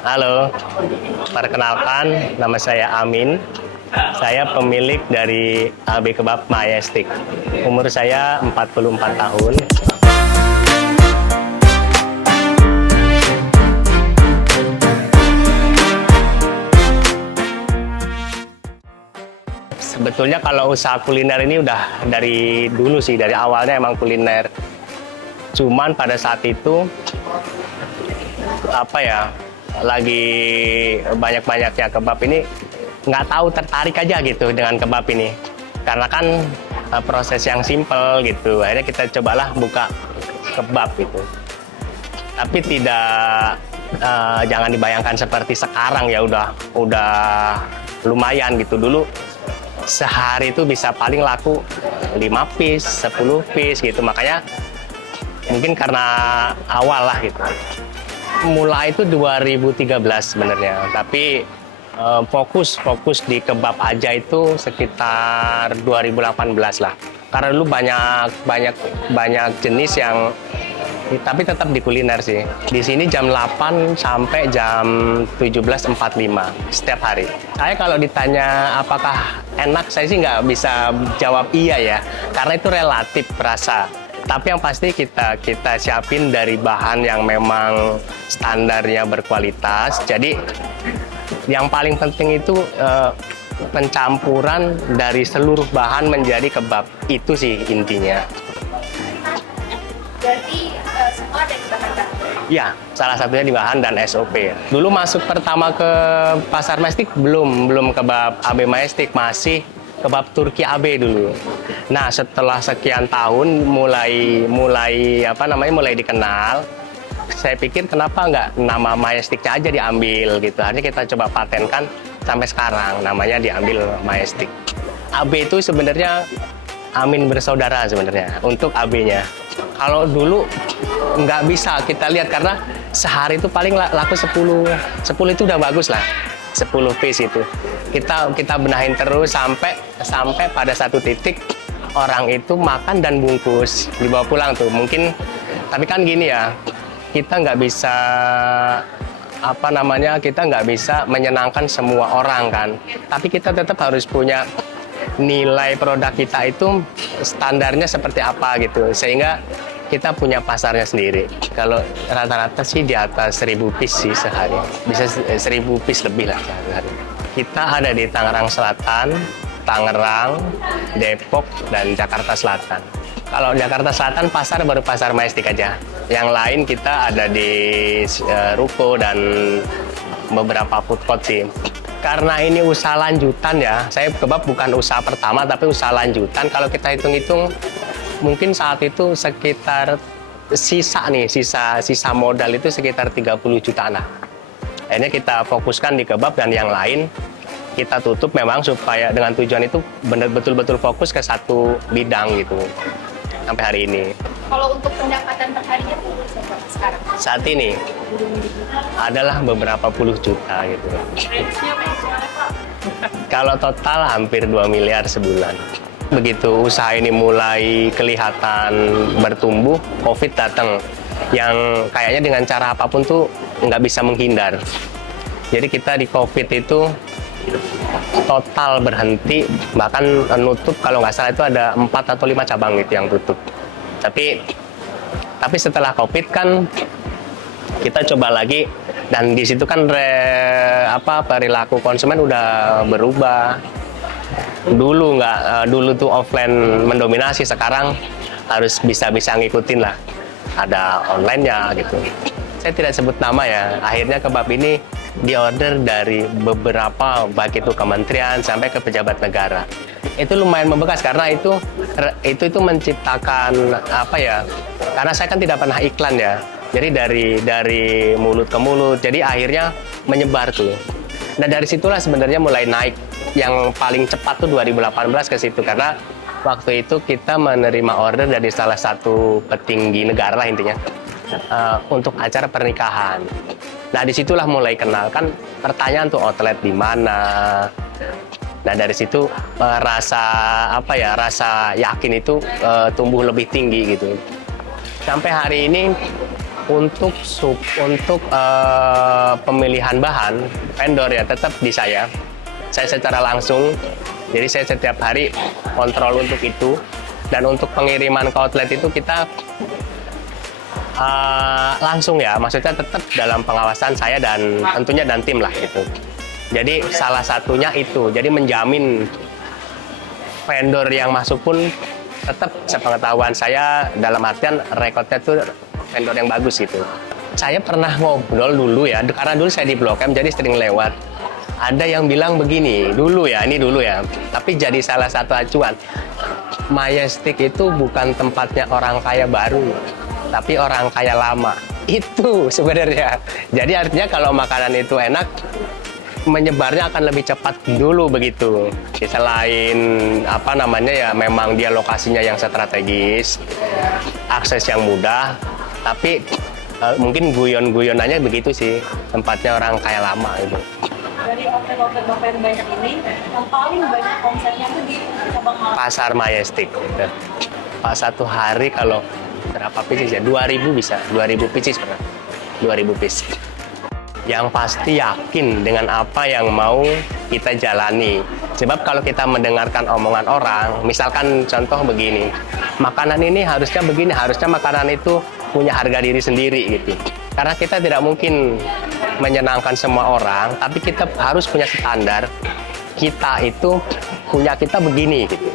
Halo, perkenalkan nama saya Amin. Saya pemilik dari AB Kebab Majestic. Umur saya 44 tahun. Sebetulnya kalau usaha kuliner ini udah dari dulu sih, dari awalnya emang kuliner. Cuman pada saat itu lagi banyak-banyaknya kebab ini, nggak tahu tertarik aja gitu dengan kebab ini. Karena kan proses yang simple gitu. Akhirnya kita cobalah buka kebab gitu. Tapi tidak jangan dibayangkan seperti sekarang ya, udah lumayan gitu. Dulu sehari itu bisa paling laku 5 piece, 10 piece gitu. Makanya mungkin karena awal lah gitu. Mulai itu 2013 sebenarnya, tapi fokus di kebab aja itu sekitar 2018 lah. Karena dulu banyak jenis yang, tapi tetap di kuliner sih. Di sini jam 8 sampai jam 17.45 setiap hari. Saya kalau ditanya apakah enak, saya sih nggak bisa jawab iya ya, karena itu relatif rasa. Tapi yang pasti kita siapin dari bahan yang memang standarnya berkualitas. Jadi yang paling penting itu pencampuran dari seluruh bahan menjadi kebab. Itu sih intinya. Berarti semua ada di bahan baku? Ya, salah satunya di bahan dan SOP. Dulu masuk pertama ke pasar Majestic belum kebab AB Majestic, masih kebab Turki AB dulu. Nah, setelah sekian tahun mulai dikenal, saya pikir kenapa nggak nama Majestic-nya aja diambil gitu. Akhirnya kita coba patenkan sampai sekarang, namanya diambil Majestic. AB itu sebenarnya Amin bersaudara sebenarnya untuk AB-nya. Kalau dulu nggak bisa kita lihat karena sehari itu paling laku 10 itu udah bagus lah. 10 piece itu. Kita benahin terus sampai pada satu titik orang itu makan dan bungkus, dibawa pulang tuh. Mungkin, tapi kan gini ya, kita nggak bisa kita nggak bisa menyenangkan semua orang kan. Tapi kita tetap harus punya nilai produk kita itu standarnya seperti apa gitu, sehingga kita punya pasarnya sendiri. Kalau rata-rata sih di atas 1000 piece sih sehari, bisa 1000 piece lebih lah sehari. Kita ada di Tangerang Selatan, Tangerang, Depok, dan Jakarta Selatan. Kalau Jakarta Selatan pasar baru pasar Majestic aja. Yang lain kita ada di ruko dan beberapa food court sih. Karena ini usaha lanjutan ya, saya kebab bukan usaha pertama tapi usaha lanjutan. Kalau kita hitung-hitung, mungkin saat itu sekitar sisa modal itu sekitar 30 jutaan lah. Akhirnya kita fokuskan di kebab dan yang lain kita tutup memang supaya dengan tujuan itu betul-betul fokus ke satu bidang gitu sampai hari ini. Kalau untuk pendapatan perharinya tuh berapa sekarang? Saat ini adalah beberapa puluh juta gitu. Kalau total hampir 2 miliar sebulan. Begitu usaha ini mulai kelihatan bertumbuh, COVID datang. Yang kayaknya dengan cara apapun tuh nggak bisa menghindar. Jadi kita di COVID itu total berhenti, bahkan nutup kalau nggak salah itu ada 4 atau 5 cabang gitu yang tutup. Tapi setelah COVID kan kita coba lagi, dan di situ kan perilaku konsumen udah berubah. Dulu tuh offline mendominasi, sekarang harus bisa ngikutin lah. Ada online-nya gitu. Saya tidak sebut nama ya. Akhirnya kebab ini diorder dari beberapa, baik itu kementerian sampai ke pejabat negara. Itu lumayan membekas karena itu menciptakan karena saya kan tidak pernah iklan ya. Jadi dari mulut ke mulut. Jadi akhirnya menyebar tuh. Nah, dari situlah sebenarnya mulai naik. Yang paling cepat tuh 2018 ke situ, karena waktu itu kita menerima order dari salah satu petinggi negara lah intinya untuk acara pernikahan. Nah, disitulah mulai kenal kan, pertanyaan tuh outlet di mana. Nah, dari situ rasa yakin itu tumbuh lebih tinggi gitu. Sampai hari ini Untuk pemilihan bahan vendor ya tetap di saya. Saya secara langsung, jadi saya setiap hari kontrol untuk itu. Dan untuk pengiriman ke outlet itu kita langsung ya, maksudnya tetap dalam pengawasan saya dan tentunya dan tim lah gitu. Jadi salah satunya itu, jadi menjamin vendor yang masuk pun tetap sepengetahuan saya dalam artian rekodnya tuh vendor yang bagus gitu. Saya pernah ngobrol dulu ya, karena dulu saya di Blok M jadi sering lewat. Ada yang bilang begini, dulu ya, ini dulu ya, tapi jadi salah satu acuan. Majestic itu bukan tempatnya orang kaya baru, tapi orang kaya lama. Itu sebenarnya. Jadi artinya kalau makanan itu enak, menyebarnya akan lebih cepat dulu begitu. Selain apa namanya ya, memang dia lokasinya yang strategis, akses yang mudah, tapi mungkin guyon-guyonannya begitu sih, tempatnya orang kaya lama gitu. Dari outlet-outlet Bapak yang banyak ini, yang paling banyak omsetnya itu di cabang mana? Pasar Majestic gitu. Pak satu hari kalau berapa pieces ya? 2000 bisa, 2000 pieces pernah. 2000 pieces. Yang pasti yakin dengan apa yang mau kita jalani. Sebab kalau kita mendengarkan omongan orang, misalkan contoh begini, makanan ini harusnya begini, harusnya makanan itu punya harga diri sendiri gitu. Karena kita tidak mungkin menyenangkan semua orang, tapi kita harus punya standar. Kita itu punya kita begini gitu.